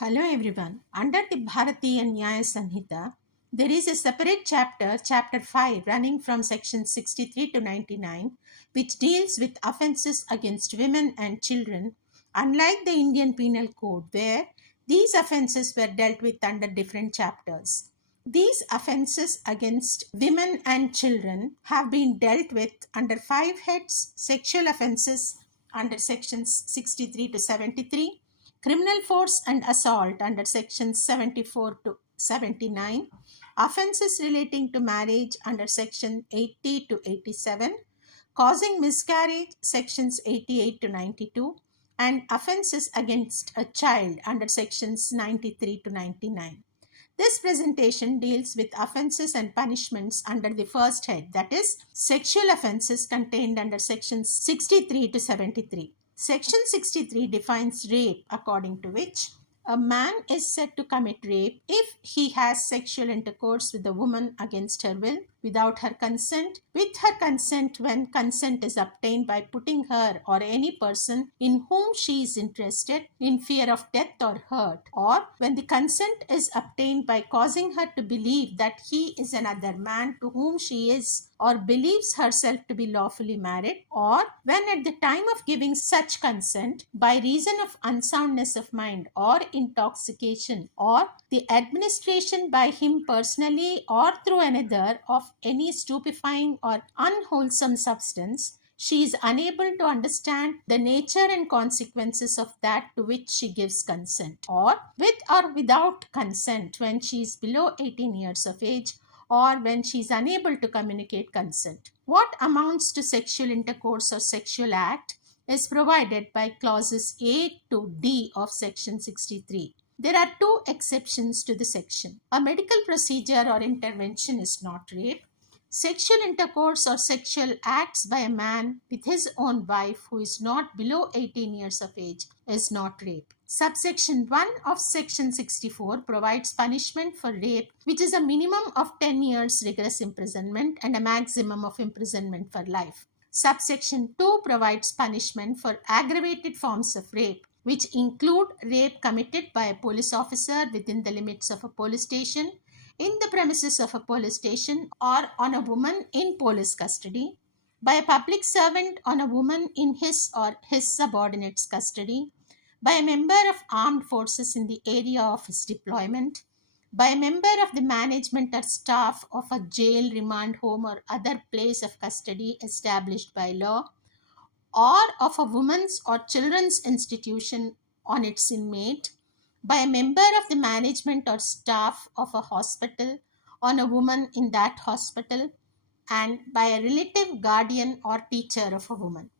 Hello everyone. Under the Bharatiya Nyaya Sanhita, there is a separate chapter, chapter 5, running from section 63 to 99, which deals with offences against women and children, unlike the Indian Penal Code, where these offences were dealt with under different chapters. These offences against women and children have been dealt with under 5 heads: sexual offences under sections 63 to 73, criminal force and assault under sections 74 to 79, offences relating to marriage under section 80 to 87, causing miscarriage sections 88 to 92, and offences against a child under sections 93 to 99. This presentation deals with offences and punishments under the first head, that is, sexual offences contained under sections 63 to 73. Section 63 defines rape, according to which a man is said to commit rape if he has sexual intercourse with a woman against her will, without her consent, with her consent when consent is obtained by putting her or any person in whom she is interested in fear of death or hurt, or when the consent is obtained by causing her to believe that he is another man to whom she is or believes herself to be lawfully married, or when at the time of giving such consent, by reason of unsoundness of mind or intoxication, or the administration by him personally or through another of any stupefying or unwholesome substance, she is unable to understand the nature and consequences of that to which she gives consent, or with or without consent when she is below 18 years of age, or when she is unable to communicate consent. What amounts to sexual intercourse or sexual act is provided by clauses A to D of section 63. There are two exceptions to the section. A medical procedure or intervention is not rape. Sexual intercourse or sexual acts by a man with his own wife who is not below 18 years of age is not rape. Subsection 1 of section 64 provides punishment for rape, which is a minimum of 10 years rigorous imprisonment and a maximum of imprisonment for life. Subsection 2 provides punishment for aggravated forms of rape, which include rape committed by a police officer within the limits of a police station, in the premises of a police station, or on a woman in police custody, by a public servant on a woman in his or his subordinate's custody, by a member of armed forces in the area of his deployment, by a member of the management or staff of a jail, remand home, or other place of custody established by law, or of a woman's or children's institution on its inmate, by a member of the management or staff of a hospital on a woman in that hospital, and by a relative, guardian, or teacher of a woman.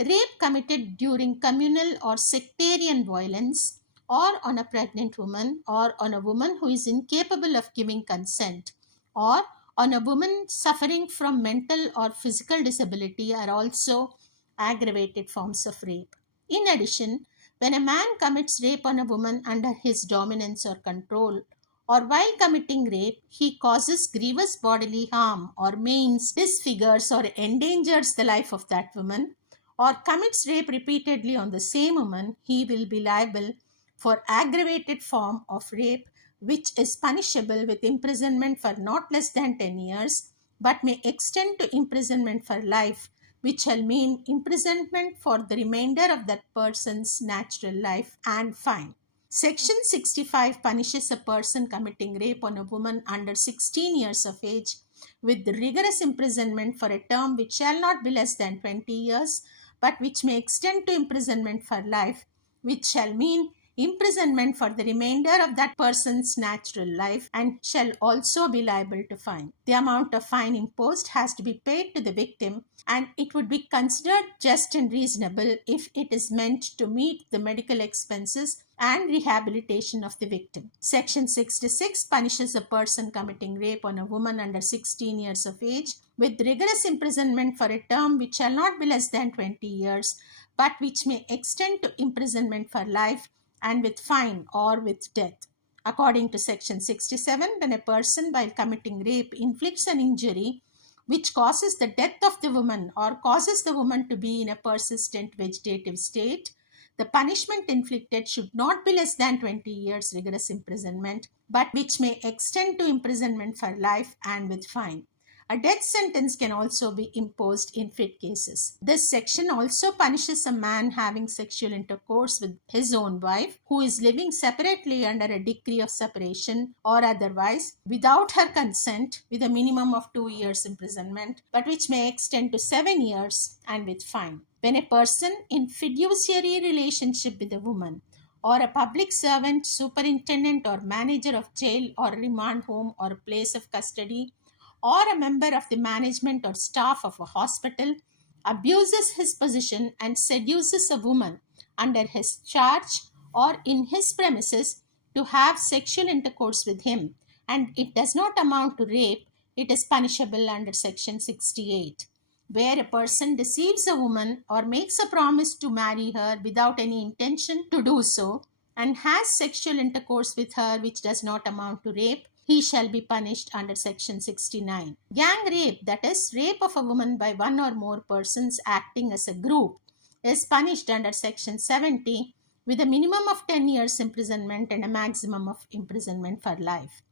Rape committed during communal or sectarian violence, or on a pregnant woman, or on a woman who is incapable of giving consent, or on a woman suffering from mental or physical disability, are also aggravated forms of rape. In addition, when a man commits rape on a woman under his dominance or control, or while committing rape, he causes grievous bodily harm or maims, disfigures, or endangers the life of that woman, or commits rape repeatedly on the same woman, he will be liable for aggravated form of rape, which is punishable with imprisonment for not less than 10 years, but may extend to imprisonment for life, which shall mean imprisonment for the remainder of that person's natural life, and fine. Section 65 punishes a person committing rape on a woman under 16 years of age with rigorous imprisonment for a term which shall not be less than 20 years, but which may extend to imprisonment for life, which shall mean imprisonment for the remainder of that person's natural life, and shall also be liable to fine. The amount of fine imposed has to be paid to the victim, and it would be considered just and reasonable if it is meant to meet the medical expenses and rehabilitation of the victim. Section 66 punishes a person committing rape on a woman under 16 years of age with rigorous imprisonment for a term which shall not be less than 20 years, but which may extend to imprisonment for life, and with fine or with death. According to section 67, when a person while committing rape inflicts an injury which causes the death of the woman or causes the woman to be in a persistent vegetative state, The punishment inflicted should not be less than 20 years rigorous imprisonment, but which may extend to imprisonment for life and with fine. A death sentence can also be imposed in fit cases. This section also punishes a man having sexual intercourse with his own wife who is living separately under a decree of separation or otherwise without her consent, with a minimum of 2 years imprisonment, but which may extend to 7 years and with fine. When a person in fiduciary relationship with a woman or a public servant, superintendent or manager of jail or remand home or place of custody, or a member of the management or staff of a hospital abuses his position and seduces a woman under his charge or in his premises to have sexual intercourse with him, and it does not amount to rape, it is punishable under section 68. Where a person deceives a woman or makes a promise to marry her without any intention to do so and has sexual intercourse with her which does not amount to rape, he shall be punished under section 69. Gang rape, that is, rape of a woman by one or more persons acting as a group, is punished under section 70 with a minimum of 10 years imprisonment and a maximum of imprisonment for life.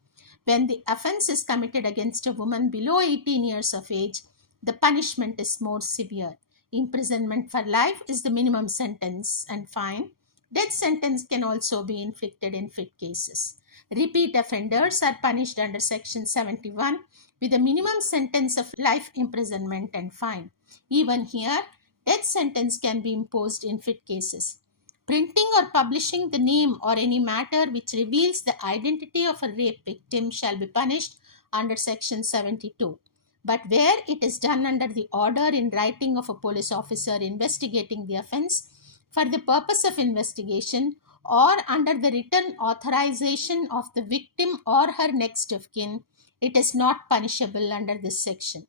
When the offense is committed against a woman below 18 years of age, the punishment is more severe. Imprisonment for life is the minimum sentence and fine. Death sentence can also be inflicted in fit cases. Repeat offenders are punished under section 71 with a minimum sentence of life imprisonment and fine. Even here, death sentence can be imposed in fit cases. Printing or publishing the name or any matter which reveals the identity of a rape victim shall be punished under section 72. But where it is done under the order in writing of a police officer investigating the offense for the purpose of investigation, or under the written authorization of the victim or her next of kin, it is not punishable under this section.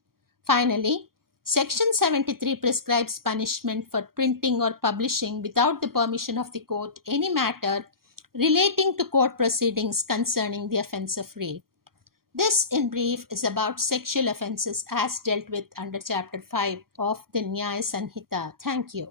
Finally, section 73 prescribes punishment for printing or publishing without the permission of the court any matter relating to court proceedings concerning the offense of rape. This, in brief, is about sexual offenses as dealt with under Chapter 5 of the Nyaya Sanhita. Thank you.